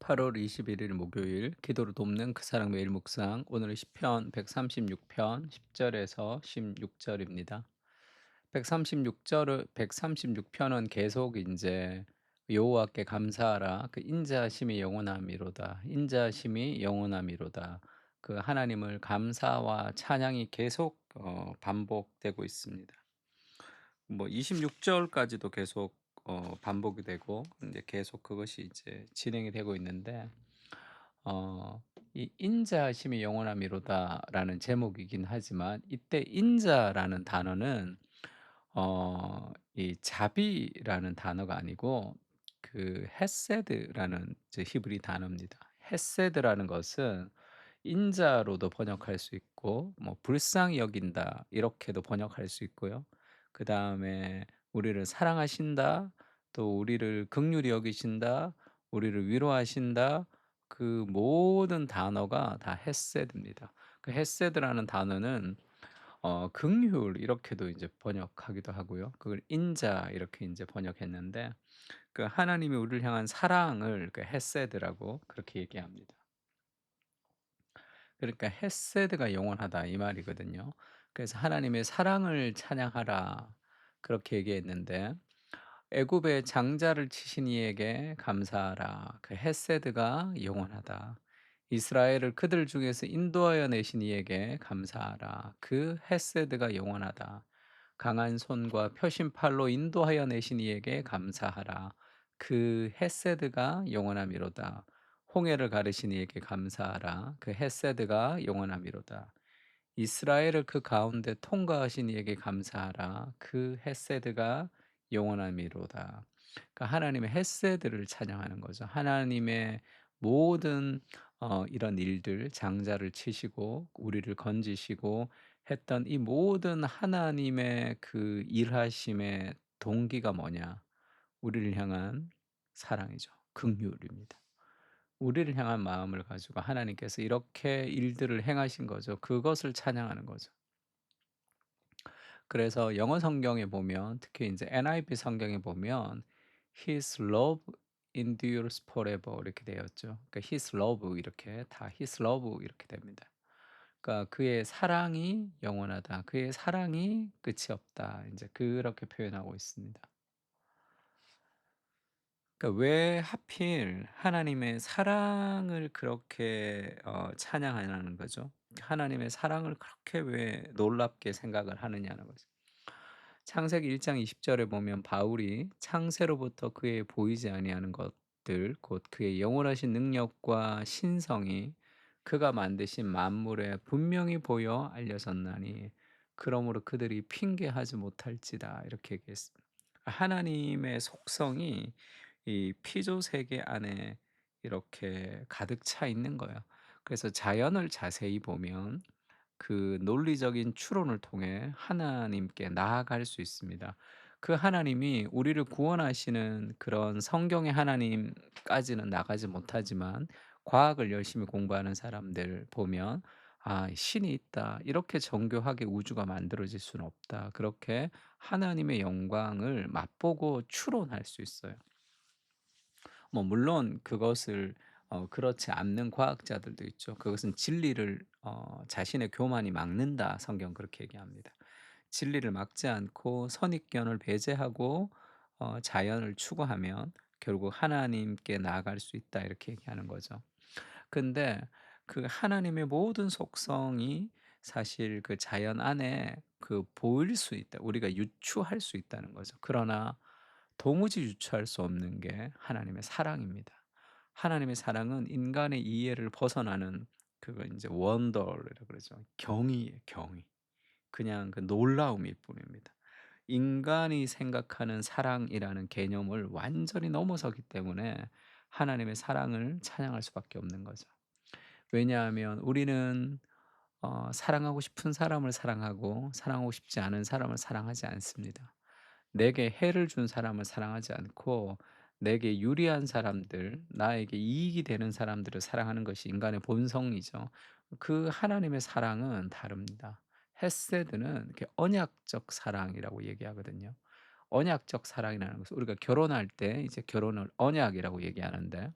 8월 21일 목요일 기도를 돕는 그 사랑 매일 묵상 오늘은 시편 136편 10절에서 16절입니다. 136편은 계속 이제 여호와께 감사하라 그 인자심이 영원함이로다 인자심이 영원함이로다 그 하나님을 감사와 찬양이 계속 반복되고 있습니다. 뭐 26절까지도 계속 반복이 되고 이제 계속 그것이 이제 진행이 되고 있는데 이 "인자하심이 영원하미로다."라는 제목이긴 하지만 이때 인자라는 단어는 이 자비라는 단어가 아니고 그 헤세드라는 이제 히브리 단어입니다. 헤세드라는 것은 인자로도 번역할 수 있고 뭐 불쌍히 여긴다 이렇게도 번역할 수 있고요. 그다음에 우리를 사랑하신다, 또 우리를 긍휼히 여기신다, 우리를 위로하신다 그 모든 단어가 다 헤세드입니다. 그 헤세드라는 단어는 긍휼 이렇게도 이제 번역하기도 하고요. 그걸 인자 이렇게 인제 번역했는데 그 하나님이 우리를 향한 사랑을 그 헤세드라고 그렇게 얘기합니다. 그러니까 "헤세드가 영원하다." 이 말이거든요. 그래서 "하나님의 사랑을 찬양하라." 그렇게 얘기했는데 "애굽의 장자를 치신 이에게 감사하라. 그 헤세드가 영원하다. 이스라엘을 그들 중에서 인도하여 내신 이에게 감사하라. 그 헤세드가 영원하다. 강한 손과 표신 팔로 인도하여 내신 이에게 감사하라. 그 헤세드가 영원함이로다. 홍해를 가르신 이에게 감사하라. 그 헤세드가 영원함이로다. 이스라엘을 그 가운데 통과하신 이에게 감사하라. 그 헤세드가 영원함이로다. 그러니까 하나님의 헤세드를 찬양하는 거죠. 하나님의 모든 이런 일들 장자를 치시고 우리를 건지시고 했던 이 모든 하나님의 그 일하심의 동기가 뭐냐? 우리를 향한 사랑이죠. 긍휼입니다. 우리를 향한 마음을 가지고 하나님께서 이렇게 일들을 행하신 거죠. 그것을 찬양하는 거죠. 그래서 영어 성경에 보면 특히 인제 NIV 성경에 보면 His love endures forever 이렇게 되어 있죠. 그러니까 His love 이렇게 다 His love 이렇게 됩니다. 그러니까 그의 사랑이 영원하다. 그의 사랑이 끝이 없다. 인제 그렇게 표현하고 있습니다. 그러니까 왜 하필 하나님의 사랑을 그렇게 찬양하냐는 거죠. 하나님의 사랑을 그렇게 왜 놀랍게 생각을 하느냐는 거죠. 창세기 1장 20 절에 보면 바울이 창세로부터 그의 보이지 아니하는 것들 곧 그의 영원하신 능력과 신성이 그가 만드신 만물에 분명히 보여 알려졌나니 그러므로 그들이 핑계하지 못할지다 이렇게 얘기했습니다. 하나님의 속성이 이 피조 세계 안에 이렇게 가득 차 있는 거예요. 그래서 자연을 자세히 보면 그 논리적인 추론을 통해 하나님께 나아갈 수 있습니다. 그 하나님이 우리를 구원하시는 그런 성경의 하나님까지는 나가지 못하지만 과학을 열심히 공부하는 사람들 보면 '아 신이 있다. 이렇게 정교하게 우주가 만들어질 수는 없다.' 그렇게 하나님의 영광을 맛보고 추론할 수 있어요. 뭐 물론 그것을 그렇지 않는 과학자들도 있죠. 그것은 진리를 자신의 교만이 막는다. 성경 그렇게 얘기합니다. 진리를 막지 않고 선입견을 배제하고 자연을 추구하면 결국 하나님께 나아갈 수 있다. 이렇게 얘기하는 거죠. 근데 그 하나님의 모든 속성이 사실 그 자연 안에 그 보일 수 있다. 우리가 유추할 수 있다는 거죠. 그러나 도무지 유추할 수 없는 게 하나님의 사랑입니다. 하나님의 사랑은 인간의 이해를 벗어나는 그거 인제 원더라고 그러죠. 경이에요, 경이. 그냥 그 놀라움일 뿐입니다. 인간이 생각하는 사랑이라는 개념을 완전히 넘어서기 때문에 하나님의 사랑을 찬양할 수밖에 없는 거죠. 왜냐하면 우리는 사랑하고 싶은 사람을 사랑하고 사랑하고 싶지 않은 사람을 사랑하지 않습니다. 내게 해를 준 사람을 사랑하지 않고 내게 유리한 사람들, 나에게 이익이 되는 사람들을 사랑하는 것이 인간의 본성이죠. 그 하나님의 사랑은 다릅니다. 헤세드는 이렇게 언약적 사랑이라고 얘기하거든요. 언약적 사랑이라는 것은 우리가 결혼할 때 이제 결혼을 언약이라고 얘기하는데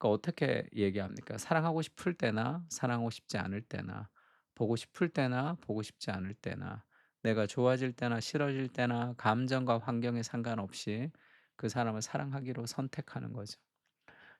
어떻게 얘기합니까? 사랑하고 싶을 때나 사랑하고 싶지 않을 때나 보고 싶을 때나 보고 싶지 않을 때나 내가 좋아질 때나 싫어질 때나 감정과 환경에 상관없이 그 사람을 사랑하기로 선택하는 거죠.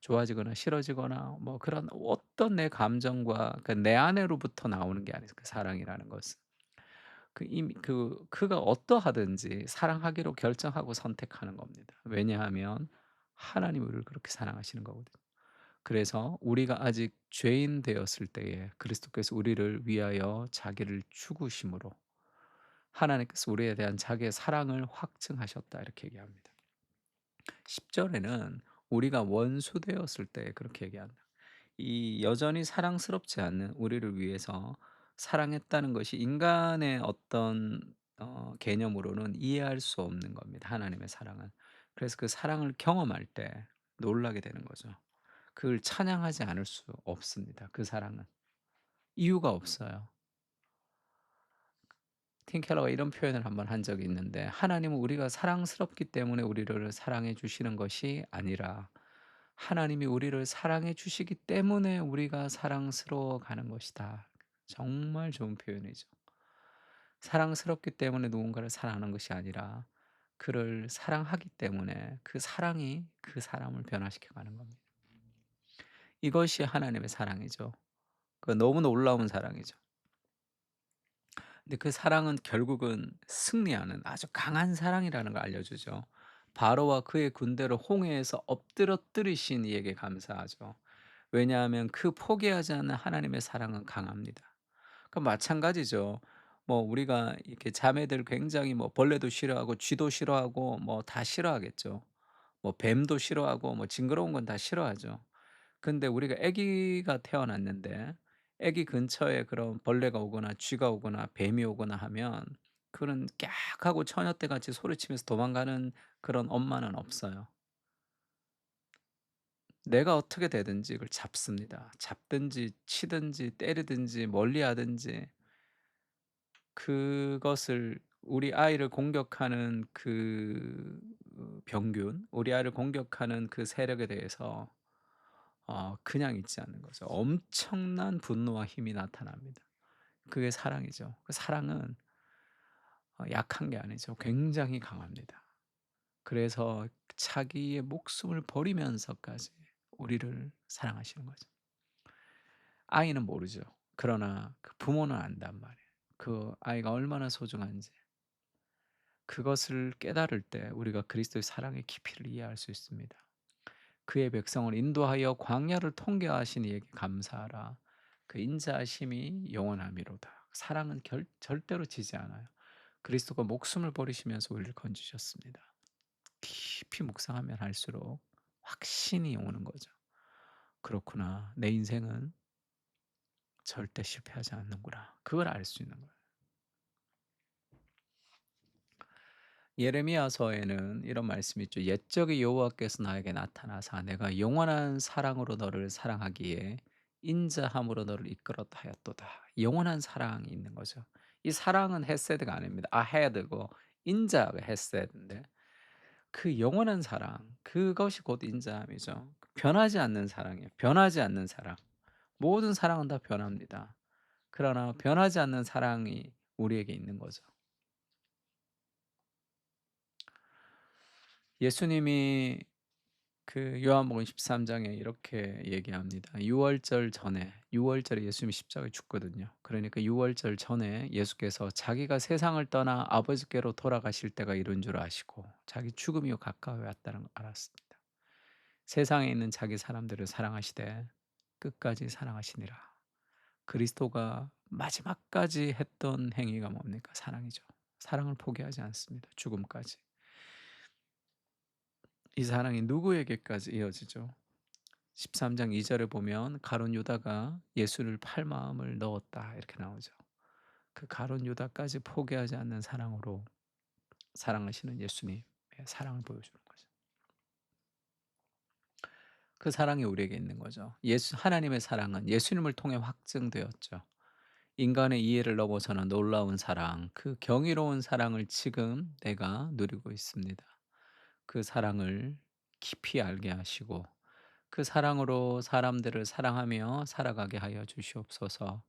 좋아지거나 싫어지거나 뭐 그런 어떤 내 감정과 그 내 안으로부터 나오는 게 아니죠, 그 사랑이라는 것은. 이미 그가 어떠하든지 사랑하기로 결정하고 선택하는 겁니다. 왜냐하면 하나님이 우리를 그렇게 사랑하시는 거거든요. 그래서 우리가 아직 죄인 되었을 때에 그리스도께서 우리를 위하여 자기를 죽으심으로 하나님께서 우리에 대한 자기의 사랑을 확증하셨다 이렇게 얘기합니다. 10 절에는 우리가 원수 되었을 때 그렇게 얘기한다. 이 여전히 사랑스럽지 않는 우리를 위해서 사랑했다는 것이 인간의 어떤 개념으로는 이해할 수 없는 겁니다, 하나님의 사랑은. 그래서 그 사랑을 경험할 때 놀라게 되는 거죠. 그걸 찬양하지 않을 수 없습니다, 그 사랑은. 이유가 없어요. 팀 켈러가 이런 표현을 한번 한 적이 있는데 하나님은 우리가 사랑스럽기 때문에 우리를 사랑해 주시는 것이 아니라 하나님이 우리를 사랑해 주시기 때문에 우리가 사랑스러워 가는 것이다. 정말 좋은 표현이죠. 사랑스럽기 때문에 누군가를 사랑하는 것이 아니라 그를 사랑하기 때문에 그 사랑이 그 사람을 변화시켜 가는 겁니다. 이것이 하나님의 사랑이죠. 너무 놀라운 사랑이죠. 근데 그 사랑은 결국은 승리하는 아주 강한 사랑이라는 걸 알려주죠. 바로와 그의 군대를 홍해에서 엎드러뜨리신 이에게 감사하죠. 왜냐하면 그 포기하지 않는 하나님의 사랑은 강합니다. 마찬가지죠. 뭐 우리가 이렇게 자매들 굉장히 뭐 벌레도 싫어하고 쥐도 싫어하고 뭐 다 싫어하겠죠. 뭐 뱀도 싫어하고 뭐 징그러운 건 다 싫어하죠. 근데 우리가 아기가 태어났는데 아기 근처에 그런 벌레가 오거나 쥐가 오거나 뱀이 오거나 하면 그런 깍 하고 처녀 떼 같이 소리치면서 도망가는 그런 엄마는 없어요. 내가 어떻게 되든지 그걸 잡습니다. 잡든지 치든지 때리든지 멀리하든지 그것을 우리 아이를 공격하는 병균, 우리 아이를 공격하는 그 세력에 대해서 그냥 있지 않는 거죠. 엄청난 분노와 힘이 나타납니다. 그게 사랑이죠. 그 사랑은 약한 게 아니죠. 굉장히 강합니다. 그래서 자기의 목숨을 버리면서까지 우리를 사랑하시는 거죠. 아이는 모르죠. 그러나 그 부모는 안단 말이에요. 그 아이가 얼마나 소중한지. 그것을 깨달을 때 우리가 그리스도의 사랑의 깊이를 이해할 수 있습니다. 그의 백성을 인도하여 광야를 통과하신 이에게 감사하라. 그 인자하심이 영원함이로다. 사랑은 절대로 지지 않아요. 그리스도가 목숨을 버리시면서 우리를 건지셨습니다. 깊이 묵상하면 할수록 확신이 오는 거죠. 그렇구나. 내 인생은 절대 실패하지 않는구나. 그걸 알 수 있는 거예요. 예레미야서에는 이런 말씀이 있죠. 옛적의 여호와께서 나에게 나타나사 내가 영원한 사랑으로 너를 사랑하기에 인자함으로 너를 이끌었다 하였도다. 영원한 사랑이 있는 거죠. 이 사랑은 헤세드가 아닙니다. 아헤드고 인자가 헤세드인데 그 영원한 사랑 그것이 곧 인자함이죠. 변하지 않는 사랑이에요. 변하지 않는 사랑. 모든 사랑은 다 변합니다. 그러나 변하지 않는 사랑이 우리에게 있는 거죠. 예수님이 요한복음 13 장에 이렇게 얘기합니다. 유월절 전에 유월절에 예수님이 십자가에 죽거든요. 그러니까 유월절 전에 예수께서 자기가 세상을 떠나 아버지께로 돌아가실 때가 이른 줄 아시고 자기 죽음이 가까이 왔다는 걸 알았습니다. 세상에 있는 자기 사람들을 사랑하시되 끝까지 사랑하시니라. 그리스도가 마지막까지 했던 행위가 뭡니까? 사랑이죠. 사랑을 포기하지 않습니다. 죽음까지. 이 사랑이 누구에게까지 이어지죠? 13장 2 절에 보면 가룟 유다가 예수를 팔 마음을 넣었다 이렇게 나오죠. 그 가룟 유다까지 포기하지 않는 사랑으로 사랑하시는 예수님의 사랑을 보여주는 거죠. 그 사랑이 우리에게 있는 거죠. 하나님의 사랑은 예수님을 통해 확증되었죠. 인간의 이해를 넘어서는 놀라운 사랑, 그 경이로운 사랑을 지금 내가 누리고 있습니다. 그 사랑을 깊이 알게 하시고 그 사랑으로 사람들을 사랑하며 살아가게 하여 주시옵소서.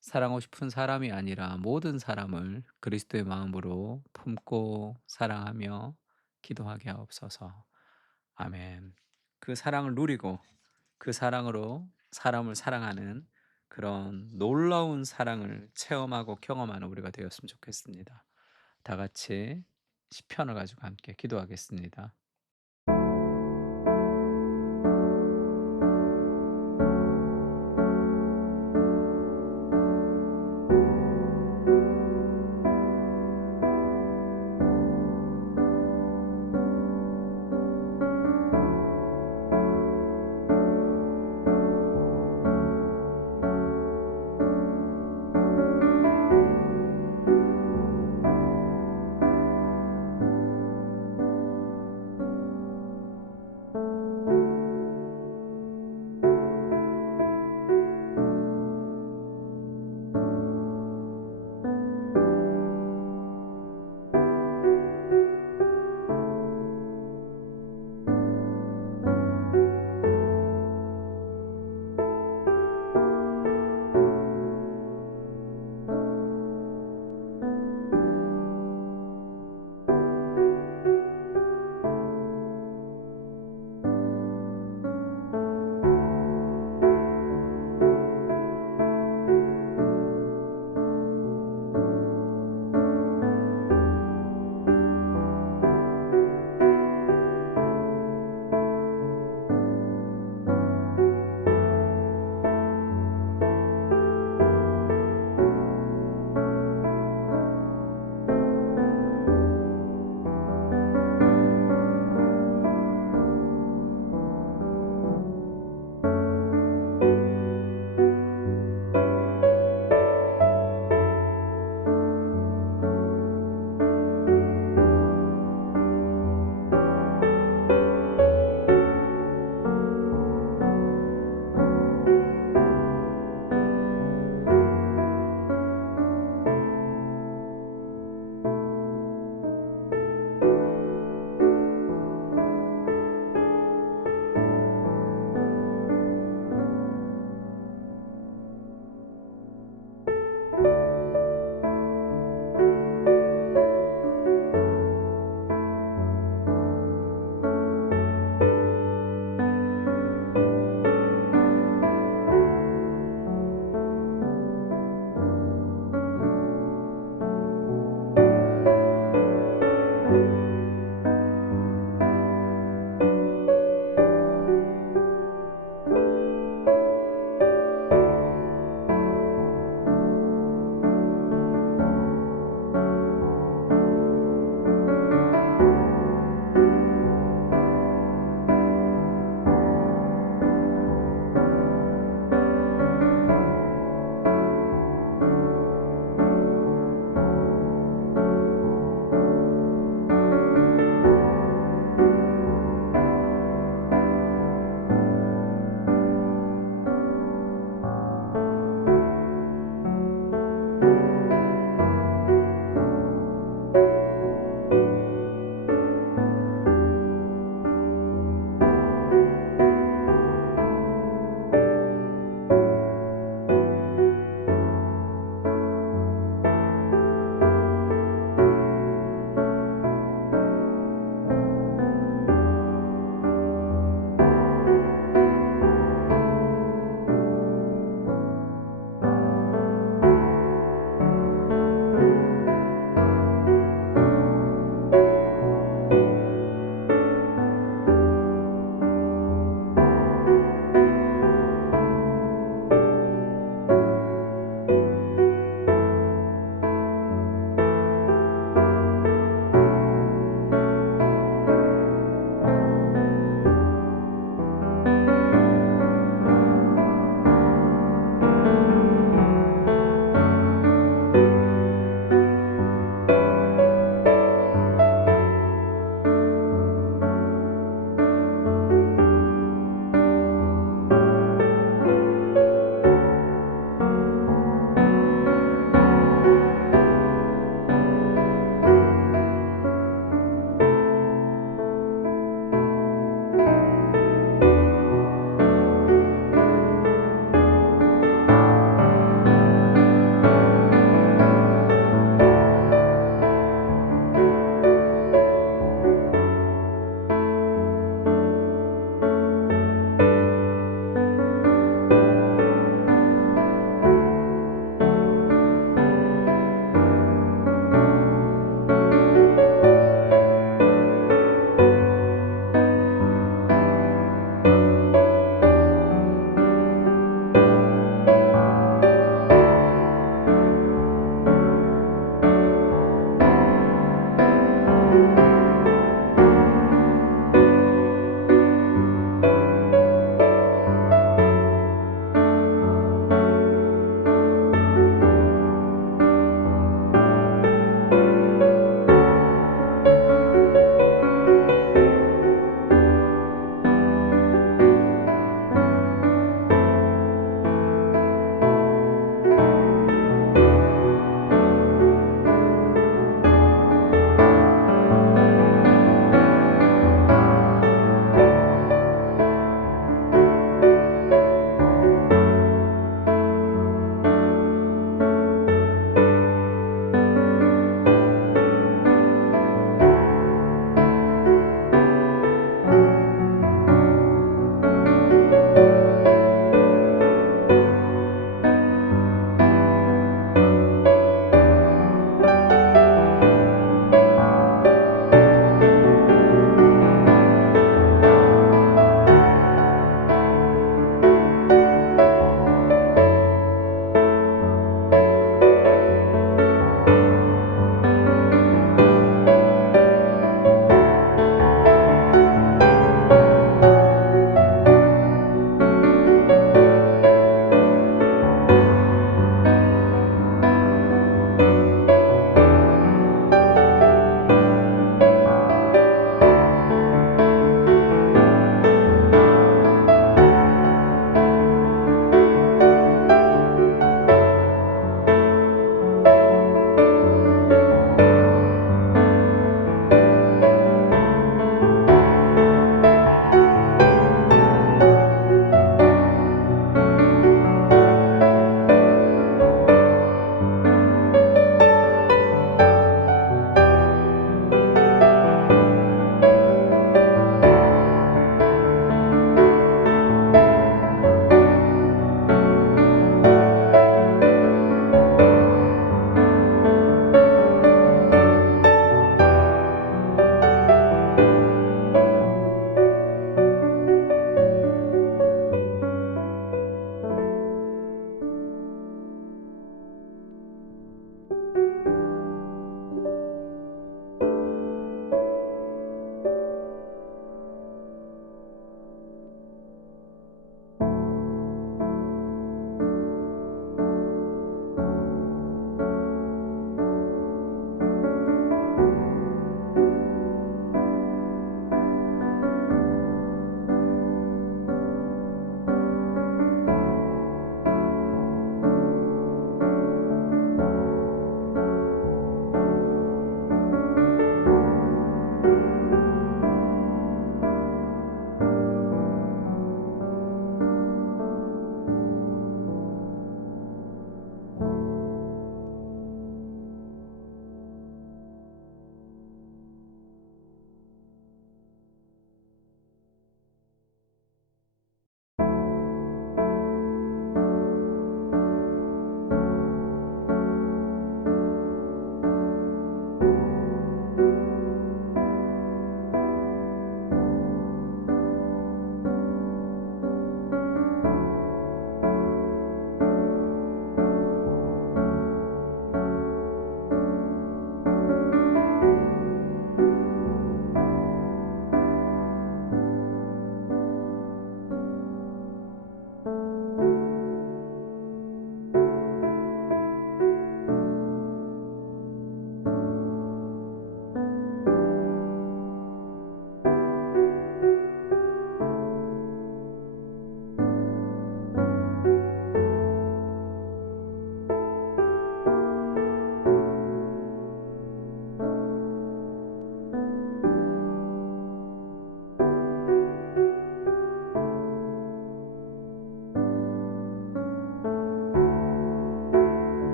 사랑하고 싶은 사람이 아니라 모든 사람을 그리스도의 마음으로 품고 사랑하며 기도하게 하옵소서. 아멘. 그 사랑을 누리고 그 사랑으로 사람을 사랑하는 그런 놀라운 사랑을 체험하고 경험하는 우리가 되었으면 좋겠습니다. 다 같이 시편을 가지고 함께 기도하겠습니다.